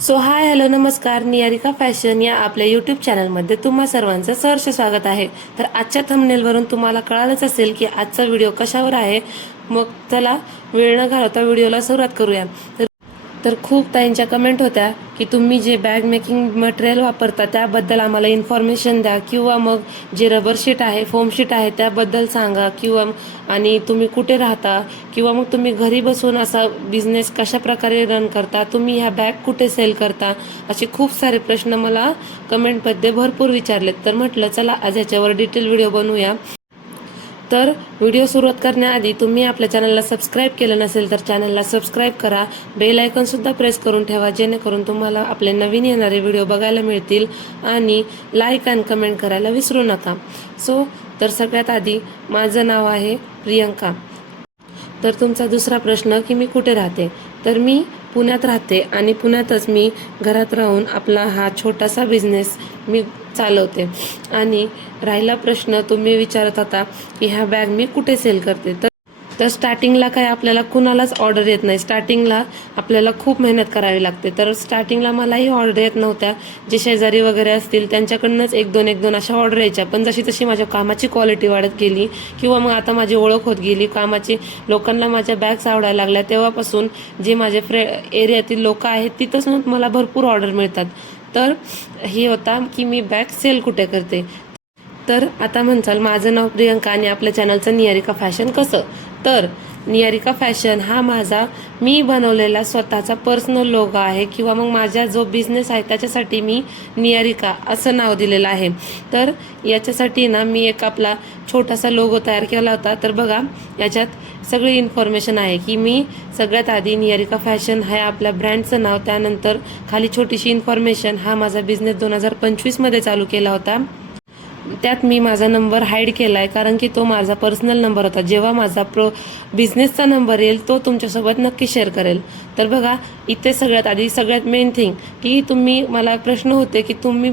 So hi hello नमस्कार. Niharika fashion या आपल्या यूट्यूब चॅनलमध्ये तुम्हा सर्वांचं सहर्ष स्वागत आहे. तर आजच्या थंबनेलवरून तुम्हाला कळालंच असेल की आजचा व्हिडिओ कशावर आहे. मग चला वेळ न घालवता व्हिडिओला सुरुवात करूया. तर खूप ताईंच्या कमेंट होत्या की तुम्ही जे बॅग मेकिंग मटेरियल वापरता त्याबद्दल आम्हाला इन्फॉर्मेशन द्या, किंवा मग जे रबर शीट आहे, फोम शीट आहे त्याबद्दल सांगा, किंवा आणि तुम्ही कुठे राहता, किंवा मग तुम्ही घरी बसून असा बिझनेस कशा प्रकारे रन करता, तुम्ही ह्या बॅग कुठे सेल करता, असे खूप सारे प्रश्न मला कमेंटमध्ये भरपूर विचारलेत. तर म्हटलं चला आज याच्यावर डिटेल व्हिडिओ बनवूया. तर व्हिडिओ सुरुवात करण्याआधी तुम्ही आपल्या चॅनलला सबस्क्राईब केलं नसेल तर चॅनलला सबस्क्राईब करा, बेल आयकॉन सुद्धा प्रेस करून ठेवा, जेणेकरून तुम्हाला आपले नवीन येणारे व्हिडिओ बघायला मिळतील. आणि लाईक आणि कमेंट करायला विसरू नका. तर सगळ्यात आधी माझं नाव आहे प्रियंका. तर तुमचा दुसरा प्रश्न की मी कुठे राहते, तर मी पुण्यात राहते आणि पुण्यातच मी घरात राहून आपला हा छोटासा बिझनेस मी चालवते. आणि राहिला प्रश्न तुम्ही विचारत होता की ह्या बॅग मी कुठे सेल करते, तर स्टार्टिंगला काय आपल्याला कुणालाच ऑर्डर येत नाही. स्टार्टिंगला आपल्याला खूप मेहनत करावी लागते. तर स्टार्टिंगला मलाही ऑर्डर येत नव्हत्या. जे शेजारी वगैरे असतील त्यांच्याकडनंच एक दोन अशा ऑर्डर यायच्या. पण जशी तशी माझ्या कामाची क्वालिटी वाढत गेली, किंवा मग आता माझी ओळख होत गेली, कामाची लोकांना माझ्या बॅग्स आवडायला लागल्या, तेव्हापासून जे माझे एरियातील लोक आहेत तिथंच मग मला भरपूर ऑर्डर मिळतात. तर हे होता की मी बॅग सेल कुठे करते. तर आता म्हणसाल माझं नाव प्रियंका आणि आपल्या चॅनलचं निहारिका फॅशन कसं. तर निहारिका फॅशन हा माझा मी बनवलेला स्वतःचा पर्सनल लोगो आहे, किंवा मग माझा जो बिझनेस आहे त्याच्यासाठी मी निहारिका असं नाव दिलेलं आहे. तर याच्यासाठी ना मी एक आपला छोटासा लोगो तयार केला होता. तर बघा याच्यात सगळी इन्फॉर्मेशन आहे की मी सगळ्यात आधी निहारिका फॅशन हा आपल्या ब्रँडचं नाव, त्यानंतर खाली छोटीशी इन्फॉर्मेशन, हा माझा बिझनेस 2025 चालू केला होता. त्यात मी माझा नंबर हाईड केला आहे, कारण की तो माझा पर्सनल नंबर होता. जेव्हा माझा बिझनेसचा नंबर येईल तो तुमच्यासोबत नक्की शेअर करेल. तर बघा इथे सगळ्यात आधी सगळ्यात मेन थिंग की तुम्ही मला प्रश्न होते की तुम्ही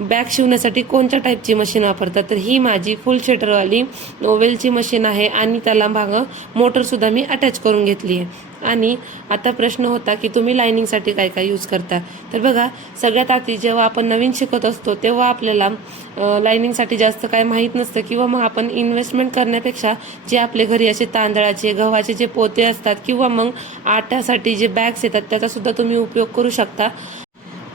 बॅग शिवण्यासाठी कोणत्या टाईपची मशीन वापरतात. तर ही माझी फुल शटरवाली नोवेलची मशीन आहे, आणि त्याला मागं मोटरसुद्धा मी अटॅच करून घेतली आहे. आणि आता प्रश्न होता की तुम्ही लायनिंगसाठी काय काय यूज करता. तर बघा सगळ्यात आधी जेव्हा आपण नवीन शिकत असतो तेव्हा आपल्याला लायनिंगसाठी जास्त काय माहीत नसतं, किंवा मग आपण इन्व्हेस्टमेंट करण्यापेक्षा जे आपले घरी असे तांदळाचे गव्हाचे जे पोते असतात, किंवा मग आट्यासाठी जे बॅग्स येतात त्याचासुद्धा तुम्ही उपयोग करू शकता.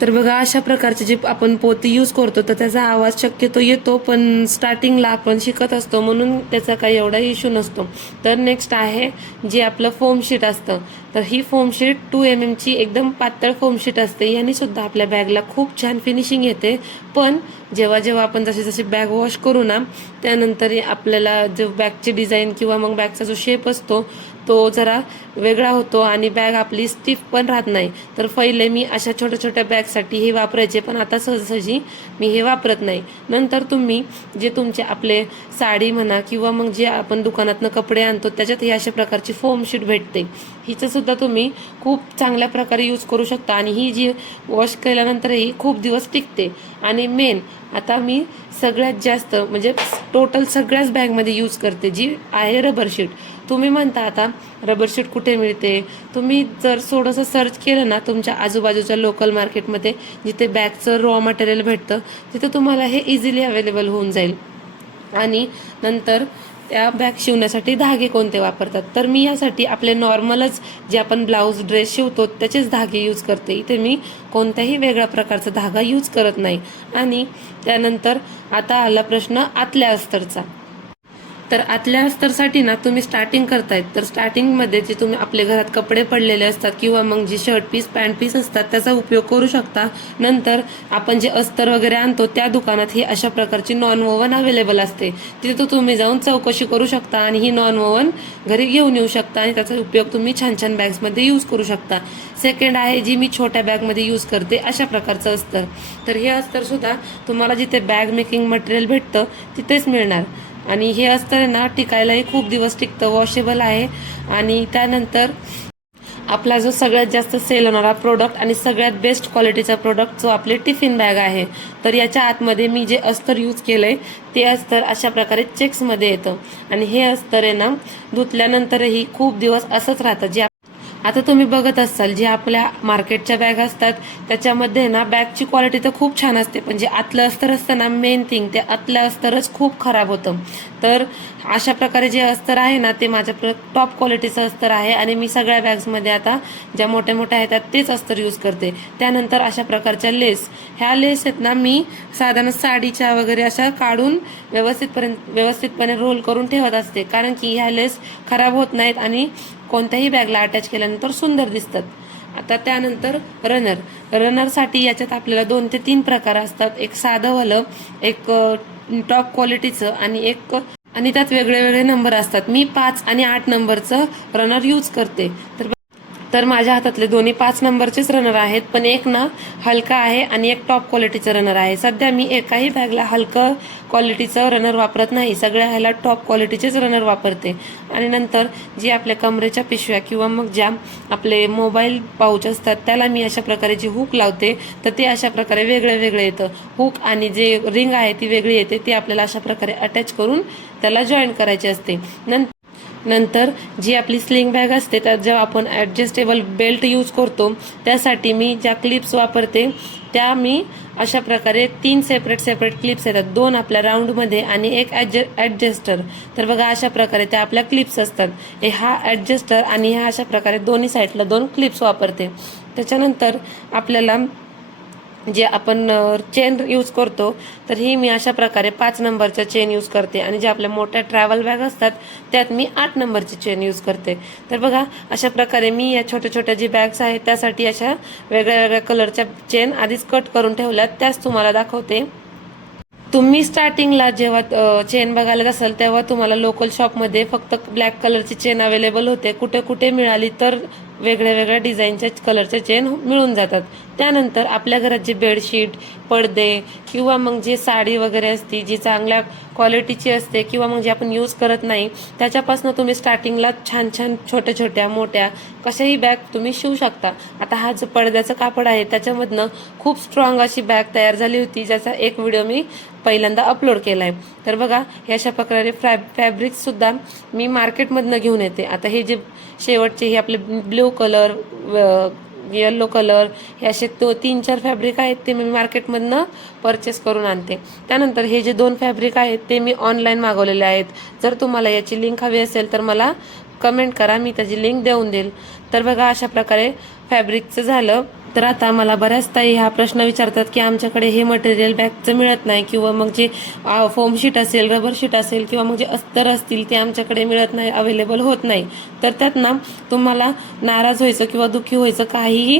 तर बघा अशा प्रकारचे जे आपण पोते यूज करतो तर त्याचा आवाज शक्यतो येतो, पण स्टार्टिंगला आपण शिकत असतो म्हणून त्याचा काही एवढा इश्यू नसतो. तर नेक्स्ट आहे जे आपलं फोम शीट असतं. तर ही फोम शीट 2 mm ची एकदम पातळ फोम शीट असते. याने सुद्धा आपल्या बॅगला खूप छान फिनिशिंग येते. पण जेव्हा जेव्हा आपण जसे जसे बॅग वॉश करू ना, त्यानंतर आपल्याला जो बॅगची डिझाईन किंवा मग बॅगचा जो शेप असतो तो जरा वेगळा होतो, आणि बॅग आपली स्टिफ पण राहत नाही. तर पहिले मी अशा छोट्या छोट्या बॅगसाठी हे वापरायचे, पण आता सहजासहजी मी हे वापरत नाही. नंतर तुम्ही जे तुमचे आपले साडी म्हणा, किंवा मग जे आपण दुकानातनं कपडे आणतो त्याच्यात ही अशा प्रकारची फोम शीट भेटते. हिचं सुद्धा तुम्ही खूप चांगल्या प्रकारे यूज करू शकता, आणि ही जी वॉश केल्यानंतरही खूप दिवस टिकते. आणि मेन आता मी सगळ्यात जास्त म्हणजे टोटल सगळ्याच बॅगमध्ये यूज करते जी आहे रबर शीट. तुम्ही म्हणता आता रबर शीट कुठे मिळते. तुम्ही जर थोडंसं सर्च केलं ना तुमच्या आजूबाजूच्या लोकल मार्केटमध्ये जिथे बॅगचं रॉ मटेरियल भेटतं तिथे तुम्हाला हे इझिली अवेलेबल होऊन जाईल. आणि नंतर त्या बॅग शिवण्यासाठी धागे कोणते वापरतात, तर मी यासाठी आपले नॉर्मलच जे आपण ब्लाऊज ड्रेस शिवतो त्याचेच धागे यूज करते. इथे मी कोणत्याही वेगळ्या प्रकारचा धागा यूज करत नाही. आणि त्यानंतर आता आला प्रश्न आतल्या अस्तरचा. तर आतल्या अस्तरसाठी ना तुम्ही स्टार्टिंग करतायत तर स्टार्टिंगमध्ये जे तुम्ही आपले घरात कपडे पडलेले असतात, किंवा मग जे शर्ट पीस पॅन्ट पीस असतात त्याचा उपयोग करू शकता. नंतर आपण जे अस्तर वगैरे आणतो त्या दुकानात ही अशा प्रकारची नॉन वोवन अवेलेबल असते. तिथे तुम्ही जाऊन चौकशी करू शकता आणि ही नॉन वोवन घरी घेऊन येऊ शकता, आणि त्याचा उपयोग तुम्ही छान छान बॅग्समध्ये यूज करू शकता. सेकंड आहे जी मी छोट्या बॅगमध्ये यूज करते अशा प्रकारचं अस्तर. तर हे अस्तर सुद्धा तुम्हाला जिथे बॅग मेकिंग मटेरियल भेटतं तिथेच मिळणार, आणि हे अस्तर ना टिकायलाही खूप दिवस टिकतं, वॉशेबल आहे. आणि त्यानंतर आपला जो सगळ्यात जास्त सेल होणारा प्रोडक्ट आणि सगळ्यात बेस्ट क्वालिटीचा प्रोडक्ट जो आपली टिफिन बॅग आहे. तर याच्या आतमध्ये मी जे अस्तर यूज केलंय ते अस्तर अशा प्रकारे चेक्समध्ये येतं, आणि हे अस्तर आहे ना धुतल्यानंतरही खूप दिवस असंच राहतं. जे आता तुम्ही बघत असाल जे आपल्या मार्केटच्या बॅग असतात त्याच्यामध्ये ना बॅगची क्वालिटी तर खूप छान असते, पण जे आतलं अस्तर असतं ना, मेन थिंग ते आतलं अस्तरच खूप खराब होतं. तर अशा प्रकारे जे अस्तर आहे ना ते माझ्या टॉप क्वालिटीचं अस्तर आहे आणि मी सगळ्या बॅग्समध्ये आता ज्या मोठ्या मोठ्या आहेत तेच अस्तर यूज करते. त्यानंतर अशा प्रकारच्या लेस, ह्या लेस आहेत ना मी साधारण साडीच्या वगैरे अशा काढून व्यवस्थितपणे रोल करून ठेवत असते, कारण की ह्या लेस खराब होत नाहीत आणि कोणत्याही बॅगला अटॅच केल्यानंतर सुंदर दिसतात. आता त्यानंतर रनरसाठी याच्यात आपल्याला 2 ते 3 प्रकार असतात. एक साधंवालं, एक टॉप क्वालिटीचं आणि त्यात वेगळे वेगळे नंबर असतात. मी 5 आणि 8 नंबरचं रनर यूज करते. तर माझ्या हातातले दोन्ही 5 नंबरचेच रनर आहेत, पण एक ना हलका आहे आणि एक टॉप क्वालिटीचं रनर आहे. सध्या मी एकाही बॅगला हलकं क्वालिटीचं रनर वापरत नाही, सगळ्या ह्याला टॉप क्वालिटीचेच रनर वापरते. आणि नंतर जी आपल्या कमरेच्या पिशव्या किंवा मग ज्या आपले मोबाईल पाऊच असतात त्याला मी अशा प्रकारे जी हुक लावते तर ते अशा प्रकारे वेगळं वेगळं येतं. हुक आणि जे रिंग आहे ती वेगळी येते, ती आपल्याला अशा प्रकारे अटॅच करून त्याला जॉईन करायची असते. नंतर जी आपली स्लिंग बॅग असते त्यात जेव्हा आपण ॲडजस्टेबल बेल्ट यूज करतो त्यासाठी मी ज्या क्लिप्स वापरते त्या मी अशा प्रकारे 3 सेपरेट क्लिप्स येतात, 2 आपल्या राऊंडमध्ये आणि एक ॲडजस्टर. तर बघा अशा प्रकारे त्या आपल्या क्लिप्स असतात. हा ॲडजस्टर आणि ह्या अशा प्रकारे दोन्ही साईडला 2 क्लिप्स वापरते. त्याच्यानंतर आपल्याला जे आपण चेन यूज करतो तर ही मी अशा प्रकारे 5 नंबरच्या चेन यूज करते आणि जे आपल्या मोठ्या ट्रॅव्हल बॅग असतात त्यात मी 8 नंबरची चेन यूज करते. तर बघा अशा प्रकारे मी या छोट्या छोट्या जी बॅग्स आहेत त्यासाठी अशा वेगळ्या वेगळ्या कलरच्या चेन आधीच कट करून ठेवल्यात, त्याच तुम्हाला दाखवते. तुम्ही स्टार्टिंगला जेव्हा चेन बघायला असाल तेव्हा तुम्हाला लोकल शॉपमध्ये फक्त ब्लॅक कलरची चेन अवेलेबल होते. कुठे कुठे मिळाली तर वेगळ्या वेगळ्या डिझाईनच्या कलरच्या चेन मिळून जातात. त्यानंतर आपल्या घरात जे बेडशीट, पडदे किंवा मग जे साडी वगैरे असते जी चांगल्या क्वालिटीची असते किंवा मग जे आपण यूज करत नाही त्याच्यापासून तुम्ही स्टार्टिंगला छान छान छोट्या छोट्या मोठ्या कशाही बॅग तुम्ही शिवू शकता. आता हा जो पडद्याचं कापड आहे त्याच्यामधनं खूप स्ट्रॉंग अशी बॅग तयार झाली होती, ज्याचा एक व्हिडिओ मी पहिल्यांदा अपलोड केला आहे. तर बघा हे अशा प्रकारे फॅब्रिकसुद्धा मी मार्केटमधनं घेऊन येते. आता हे जे शेवटचे हे आपले ब्ल्यू कलर, येलो कलर हे असे 3-4 फॅब्रिक आहेत ते मी मार्केटमधनं परचेस करून आणते. त्यानंतर हे जे 2 फॅब्रिक आहेत ते मी ऑनलाईन मागवलेले आहेत. जर तुम्हाला याची लिंक हवी असेल तर मला कमेंट करा, मी त्याची लिंक देऊन देईल. तर बघा अशा प्रकारे फॅब्रिकचं झालं. तर आता मला बऱ्याच ताई हा प्रश्न विचारतात की आमच्याकडे हे मटेरियल बॅगचं मिळत नाही किंवा मग जे फोम शीट असेल, रबर शीट असेल किंवा मग जे अस्तर असतील ते आमच्याकडे मिळत नाही, अवेलेबल होत नाही. तर त्यात ना तुम्हाला नाराज व्हायचं किंवा दुःखी व्हायचं काहीही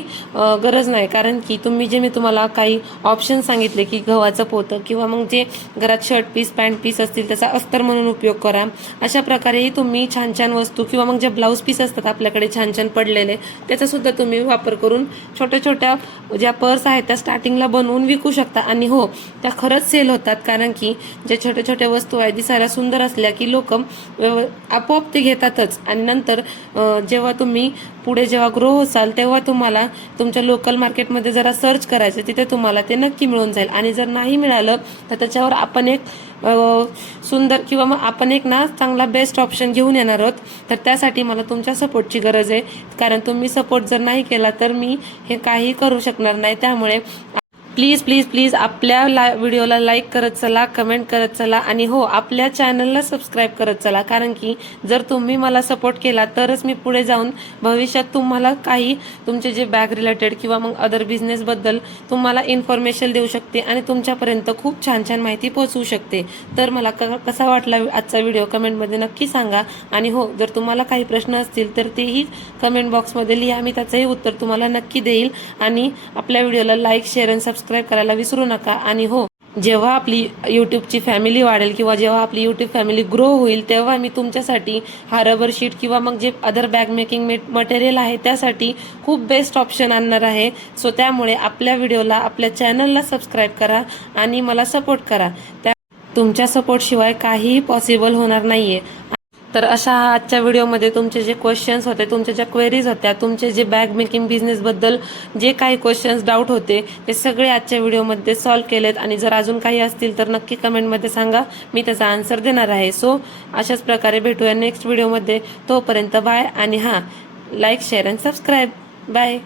गरज नाही, कारण की मी तुम्हाला काही ऑप्शन सांगितले की गव्हाचं पोतं किंवा मग जे घरात शर्ट पीस, पॅन्ट पीस असतील त्याचा अस्तर म्हणून उपयोग करा. अशा प्रकारेही तुम्ही छान छान वस्तू किंवा मग जे ब्लाऊज पीस असतात आपल्याकडे छान छान पडलेले त्याचासुद्धा तुम्ही वापर करून छोट्या छोट्या ज्या पर्स आहेत त्या स्टार्टिंगला बनवून विकू शकता. आणि हो, त्या खरंच सेल होतात, कारण की ज्या छोट्या छोट्या वस्तू आहेत दिसायला सुंदर असल्या की लोक आपोआप ते घेतातच. आणि नंतर जेव्हा तुम्ही पुढे जेव्हा ग्रो होसाल तेव्हा तुम्हाला तुमच्या लोकल मार्केटमध्ये जरा सर्च करायचं, तिथे तुम्हाला ते नक्की मिळून जाईल. आणि जर नाही मिळालं तर त्याच्यावर आपण एक सुंदर किंवा मग आपण एक ना चांगला बेस्ट ऑप्शन घेऊन येणार आहोत. तर त्यासाठी मला तुमच्या सपोर्टची गरज आहे, कारण तुम्ही सपोर्ट जर नाही केला तर मी हे काही करू शकणार नाही. त्यामुळे प्लीज प्लीज प्लीज आपल्या व्हिडिओला लाईक करत चला, कमेंट करत चला आणि हो, आपल्या चॅनलला सबस्क्राईब करत चला, कारण की जर तुम्ही मला सपोर्ट केला तरच मी पुढे जाऊन भविष्यात तुम्हाला काही तुमचे जे बॅग रिलेटेड किंवा मग अदर बिझनेसबद्दल तुम्हाला इन्फॉर्मेशन देऊ शकते आणि तुमच्यापर्यंत खूप छान छान माहिती पोहोचवू शकते. तर मला कसा वाटला आजचा व्हिडिओ कमेंटमध्ये नक्की सांगा. आणि हो, जर तुम्हाला काही प्रश्न असतील तर तेही कमेंट बॉक्समध्ये लिहा, मी त्याचंही उत्तर तुम्हाला नक्की देईल. आणि आपल्या व्हिडिओला लाईक, शेअर आणि सबस्क्राईब करायला विसरू नका. आणि हो, जेव्हा आपली यूट्यूबची फॅमिली वाढेल किंवा जेव्हा आपली यूट्यूब फॅमिली ग्रो होईल तेव्हा मी तुमच्यासाठी हा रबर शीट किंवा मग जे अदर बॅग मेकिंग मटेरियल आहे त्यासाठी खूप बेस्ट ऑप्शन आणणार आहे. सो त्यामुळे आपल्या व्हिडिओला, आपल्या चॅनलला सबस्क्राईब करा आणि मला सपोर्ट करा. तुमच्या सपोर्टशिवाय काहीही पॉसिबल होणार नाहीये. तर अशा आजच्या व्हिडिओमध्ये तुमचे जे क्वेश्चन्स होते, तुमच्या ज्या क्वेरीज होत्या, तुमचे जे बॅग मेकिंग बिझनेसबद्दल जे काही क्वेश्चन्स, डाऊट होते ते सगळे आजच्या व्हिडिओमध्ये सॉल्व्ह केलेत. आणि जर अजून काही असतील तर नक्की कमेंटमध्ये सांगा, मी त्याचा आन्सर देणार आहे. सो अशाच प्रकारे भेटूया नेक्स्ट व्हिडिओमध्ये. तोपर्यंत बाय. आणि हां, like share and subscribe. Bye.